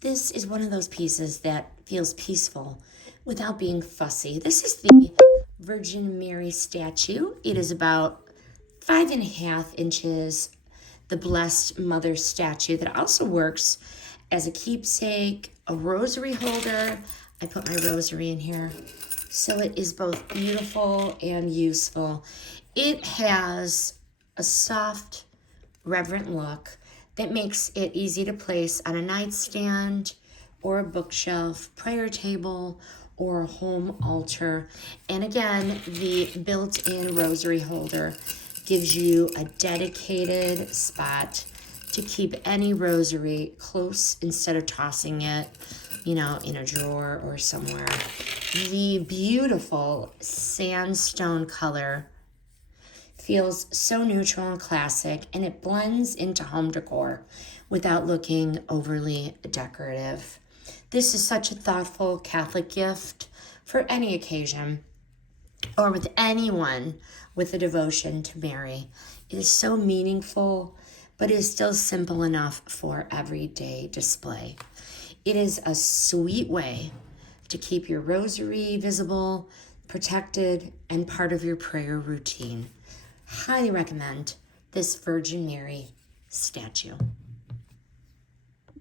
This is one of those pieces that feels peaceful without being fussy. This is the Virgin Mary statue. It is about 5.5 inches, the Blessed Mother statue that also works as a keepsake, a rosary holder. I put my rosary in here. So it is both beautiful and useful. It has a soft, reverent look that makes it easy to place on a nightstand or a bookshelf, prayer table, or a home altar. And again, the built-in rosary holder gives you a dedicated spot to keep any rosary close instead of tossing it, in a drawer or somewhere. The beautiful sandstone color feels so neutral and classic, and it blends into home decor without looking overly decorative. This is such a thoughtful Catholic gift for any occasion or with anyone with a devotion to Mary. It is so meaningful, but it is still simple enough for everyday display. It is a sweet way to keep your rosary visible, protected, and part of your prayer routine. Highly recommend this Virgin Mary statue.